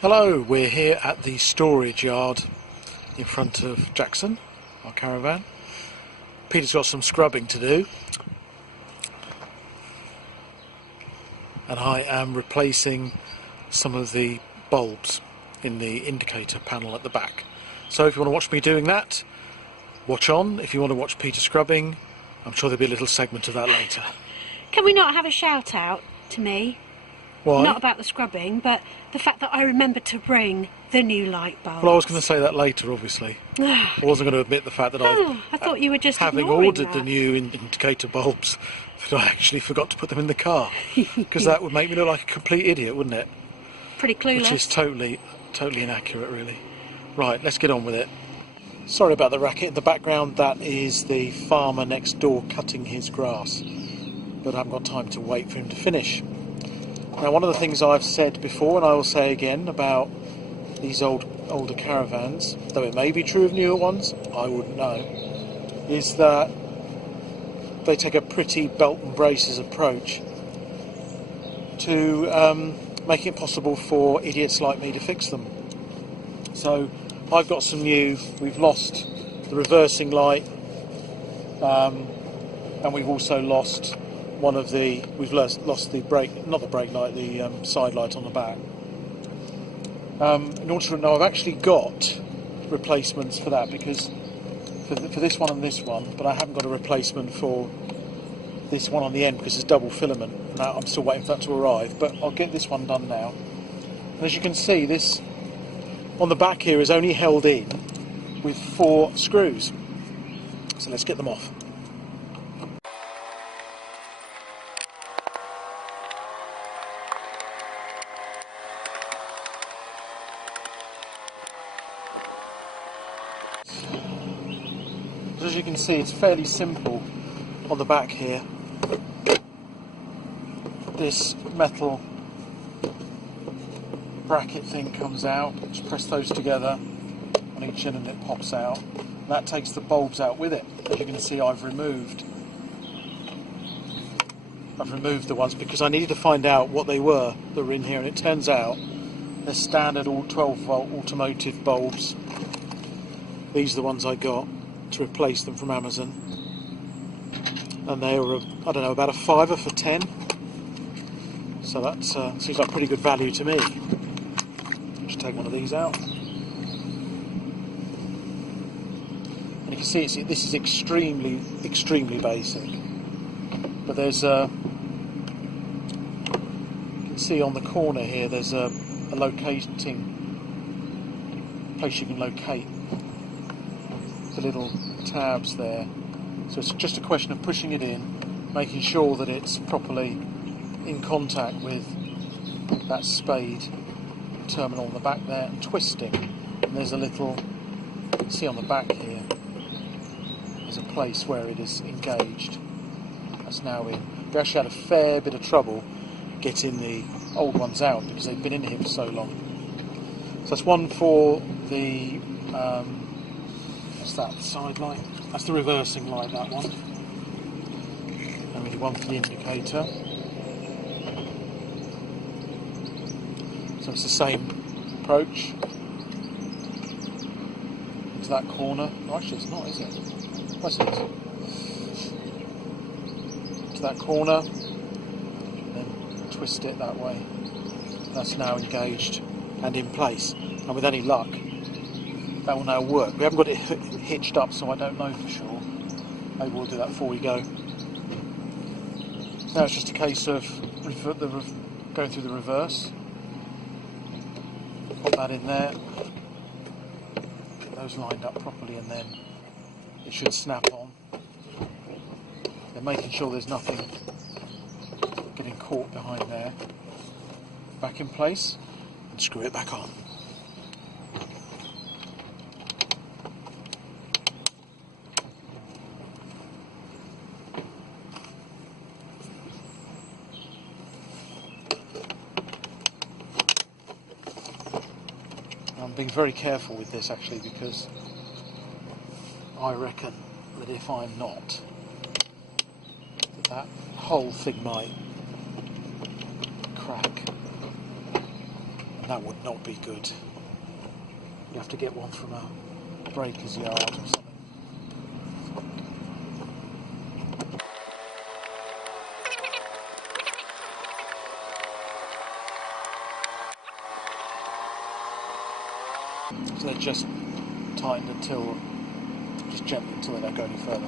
Hello, we're here at the storage yard in front of Jackson, our caravan. Peter's got some scrubbing to do and I am replacing some of the bulbs in the indicator panel at the back. So if you want to watch me doing that, watch on. If you want to watch Peter scrubbing, I'm sure there'll be a little segment of that later. Can we not have a shout out to me? Why? Not about the scrubbing, but the fact that I remembered to bring the new light bulbs. Well, I was going to say that later, obviously. I wasn't going to admit the fact that I thought you were just having ignoring ordered that. the new indicator bulbs, that I actually forgot to put them in the car. Because that would make me look like a complete idiot, wouldn't it? Pretty clueless. Which is totally inaccurate, really. Right, let's get on with it. Sorry about the racket in the background. That is the farmer next door cutting his grass. But I haven't got time to wait for him to finish. Now, one of the things I've said before, and I will say again, about these older caravans, though it may be true of newer ones, I wouldn't know, is that they take a pretty belt and braces approach to making it possible for idiots like me to fix them. So I've got some new. We've lost the reversing light, and we've also lost one of the. We've lost the brake, not the brake light, the side light on the back. In order to know, I've actually got replacements for that, because for this one and this one, but I haven't got a replacement for this one on the end because it's double filament. Now I'm still waiting for that to arrive, but I'll get this one done now. And as you can see, this on the back here is only held in with 4 screws. So let's get them off. As you can see, it's fairly simple on the back here. This metal bracket thing comes out, just press those together on each end and it pops out. And that takes the bulbs out with it. As you can see, I've removed the ones because I needed to find out what they were that were in here, and it turns out they're standard all 12-volt automotive bulbs. These are the ones I got to replace them from Amazon, and they were, I don't know, about a £5 for 10. So that seems like pretty good value to me. Just take one of these out, and you can see this is extremely basic. But there's you can see on the corner here there's a locating place you can locate the little tabs there. So it's just a question of pushing it in, making sure that it's properly in contact with that spade terminal on the back there, and twisting. And there's a little, see on the back here, there's a place where it is engaged. That's now in. We actually had a fair bit of trouble getting the old ones out because they've been in here for so long. So that's one for the what's that, the side light? That's the reversing light, that one. And we need one for the indicator. So it's the same approach. Into that corner. Oh, actually it's not, is it? What's it? To that corner, and then twist it that way. That's now engaged and in place. And with any luck, that will now work. We haven't got it hitched up, so I don't know for sure. Maybe we'll do that before we go. Now it's just a case of going through the reverse. Put that in there. Get those lined up properly, and then it should snap on. Then making sure there's nothing getting caught behind there. Back in place, and screw it back on. I'm being very careful with this actually, because I reckon that if I'm not, that whole thing might crack. that would not be good. You have to get one from a breaker's yard or something. So they're just tightened until, just gently until they don't go any further.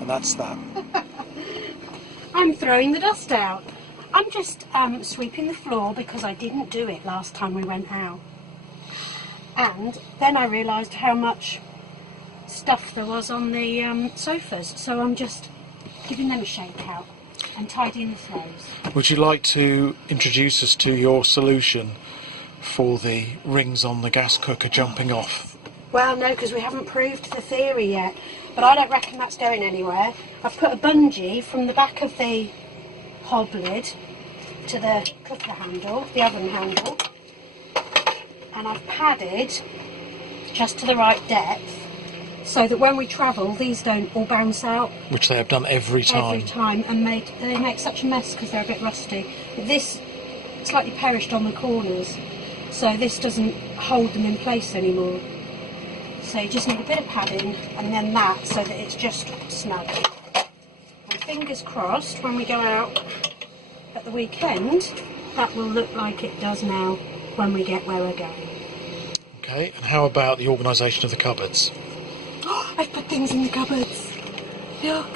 And that's that. I'm throwing the dust out. I'm just sweeping the floor because I didn't do it last time we went out. And then I realised how much stuff there was on the sofas. So I'm just giving them a shake out and tidying the floors. Would you like to introduce us to your solution for the rings on the gas cooker jumping off? Well, no, because we haven't proved the theory yet. But I don't reckon that's going anywhere. I've put a bungee from the back of the hob lid to the cooker handle, the oven handle, and I've padded just to the right depth so that when we travel these don't all bounce out. Which they have done every time. Every time, and they make such a mess because they're a bit rusty. But this slightly perished on the corners, so this doesn't hold them in place anymore. So you just need a bit of padding and then that, so that it's just snug. And fingers crossed when we go out at the weekend that will look like it does now when we get where we're going. Okay, and how about the organisation of the cupboards? I've put things in the cupboards. Look.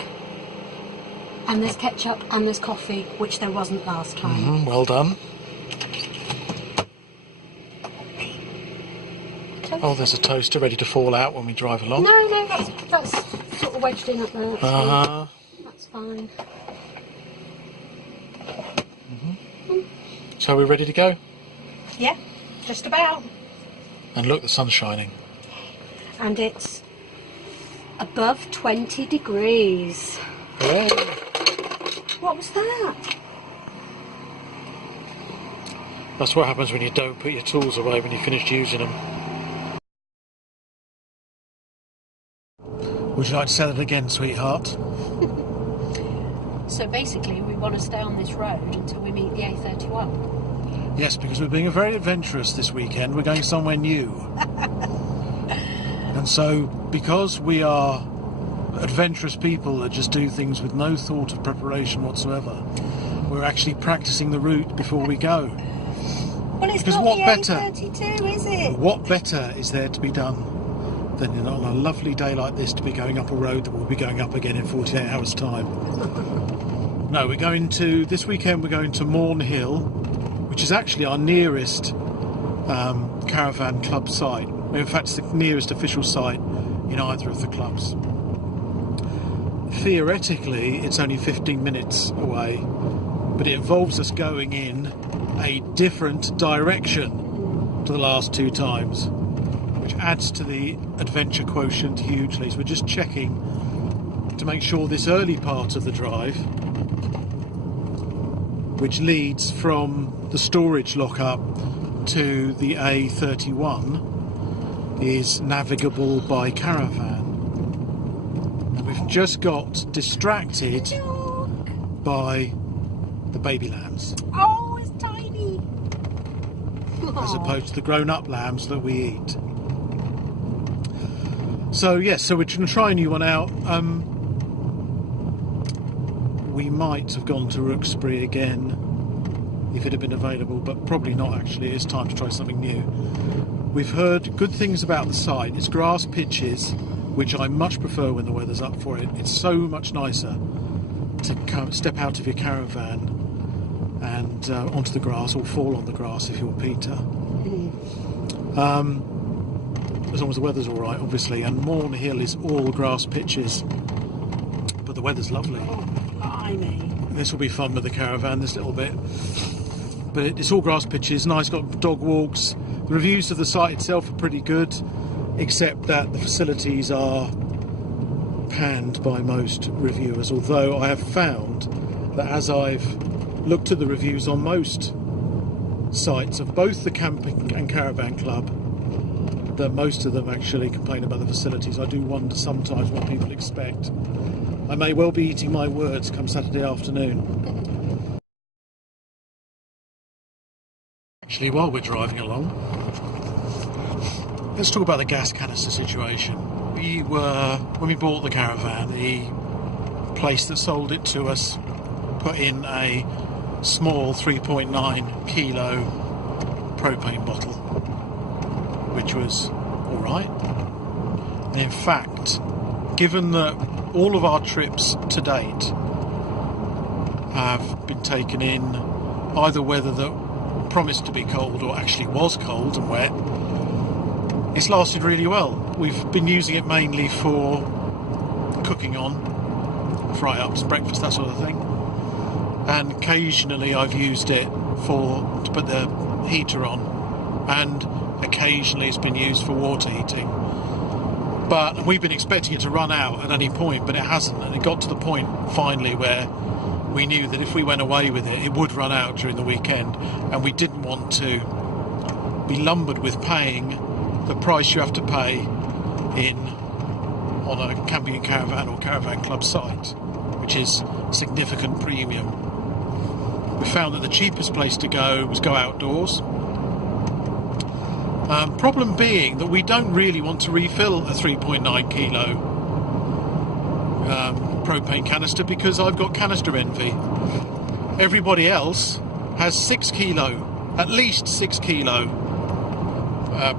And there's ketchup and there's coffee, which there wasn't last time. Well done. Oh, there's a toaster ready to fall out when we drive along. No, that's sort of wedged in up there. That's fine. So we're ready to go? Yeah, just about. And look, the sun's shining. And it's above 20 degrees. Hooray! What was that? That's what happens when you don't put your tools away when you finished using them. Would you like to say that again, sweetheart? So basically we want to stay on this road until we meet the A31. Yes, because we're being very adventurous this weekend. We're going somewhere new. And so, because we are adventurous people that just do things with no thought of preparation whatsoever, we're actually practicing the route before we go. Well, it's Because not what the better? A32, is it? What better is there to be done than on a lovely day like this to be going up a road that we'll be going up again in 48 hours' time? No, we're going to, this weekend we're going to Morn Hill, which is actually our nearest caravan club site. In fact, it's the nearest official site in either of the clubs. Theoretically, it's only 15 minutes away, but it involves us going in a different direction to the last two times, which adds to the adventure quotient hugely. So we're just checking to make sure this early part of the drive, which leads from the storage lockup to the A31, is navigable by caravan. And we've just got distracted by the baby lambs. Oh, it's tiny. As opposed to the grown-up lambs that we eat. So yes, so we're going to try a new one out. We might have gone to Rooksbury again if it had been available, but probably not actually. It's time to try something new. We've heard good things about the site. It's grass pitches, which I much prefer when the weather's up for it. It's so much nicer to step out of your caravan and onto the grass, or fall on the grass if you're Peta. As long as the weather's all right, obviously. And Morn Hill is all grass pitches, but the weather's lovely. Oh, blimey. This will be fun with the caravan, this little bit. But it's all grass pitches, nice, got dog walks. The reviews of the site itself are pretty good, except that the facilities are panned by most reviewers, although I have found that as I've looked at the reviews on most sites of both the camping and caravan club, that most of them actually complain about the facilities. I do wonder sometimes what people expect. I may well be eating my words come Saturday afternoon. Actually, while we're driving along, let's talk about the gas canister situation. When we bought the Caravan, the place that sold it to us put in a small 3.9 kilo propane bottle, which was alright. And in fact, given that all of our trips to date have been taken in either weather that promised to be cold or actually was cold and wet, it's lasted really well. We've been using it mainly for cooking on, fry-ups, breakfast, that sort of thing. And occasionally I've used it to put the heater on, and occasionally it's been used for water heating. But we've been expecting it to run out at any point, but it hasn't, and it got to the point finally where we knew that if we went away with it, it would run out during the weekend, and we didn't want to be lumbered with paying the price you have to pay on a camping and caravan or caravan club site, which is significant premium. We found that the cheapest place to go was go outdoors. Problem being that we don't really want to refill a 3.9 kilo propane canister, because I've got canister envy. Everybody else has 6 kilo, at least 6 kilo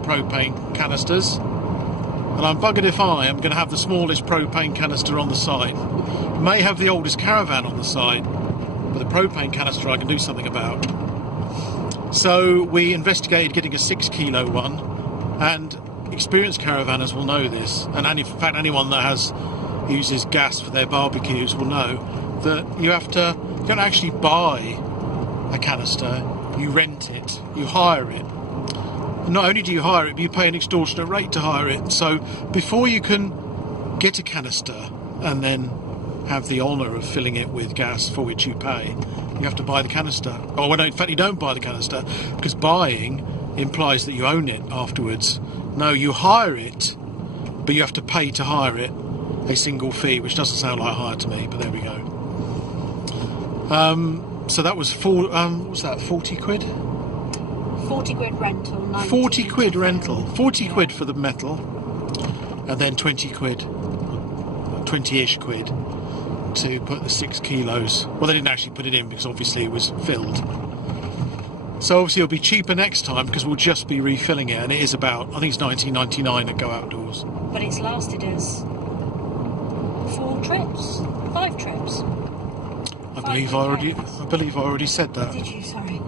propane canisters, and I'm buggered if I am going to have the smallest propane canister on the site. May have the oldest Caravan on the site, but the propane canister I can do something about. So we investigated getting a 6 kilo one, and experienced caravanners will know this, and in fact anyone that uses gas for their barbecues will know that you don't actually buy a canister, you rent it, you hire it. And not only do you hire it, but you pay an extortionate rate to hire it. So before you can get a canister and then have the honour of filling it with gas for which you pay, you have to buy the canister. Oh, well, no, in fact you don't buy the canister, because buying implies that you own it afterwards. No, you hire it, but you have to pay to hire it a single fee, which doesn't sound like hire to me, but there we go. So that was 40 quid? 40 quid rental, 40 quid rental, 40 quid for the metal, and then 20 quid, 20-ish quid to put the 6 kilos. Well, they didn't actually put it in because obviously it was filled. So obviously it'll be cheaper next time because we'll just be refilling it, and it is about, I think it's 19.99 at Go Outdoors. But it's lasted us 5 trips. I believe I already said that. Did you? Sorry.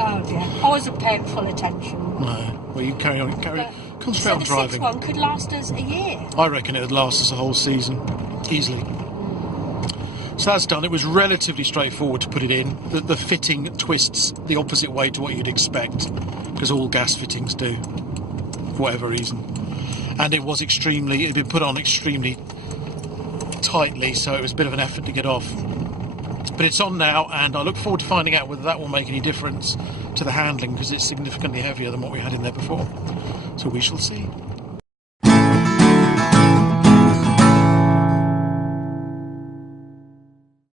Oh dear. I wasn't paying full attention. No. Well, you carry on. Concentrate so on driving. The 6 one could last us a year. I reckon it would last us a whole season, easily. So that's done. It was relatively straightforward to put it in. The fitting twists the opposite way to what you'd expect, because all gas fittings do, for whatever reason. And it had been put on extremely tightly, so it was a bit of an effort to get off. But it's on now, and I look forward to finding out whether that will make any difference to the handling, because it's significantly heavier than what we had in there before. So we shall see.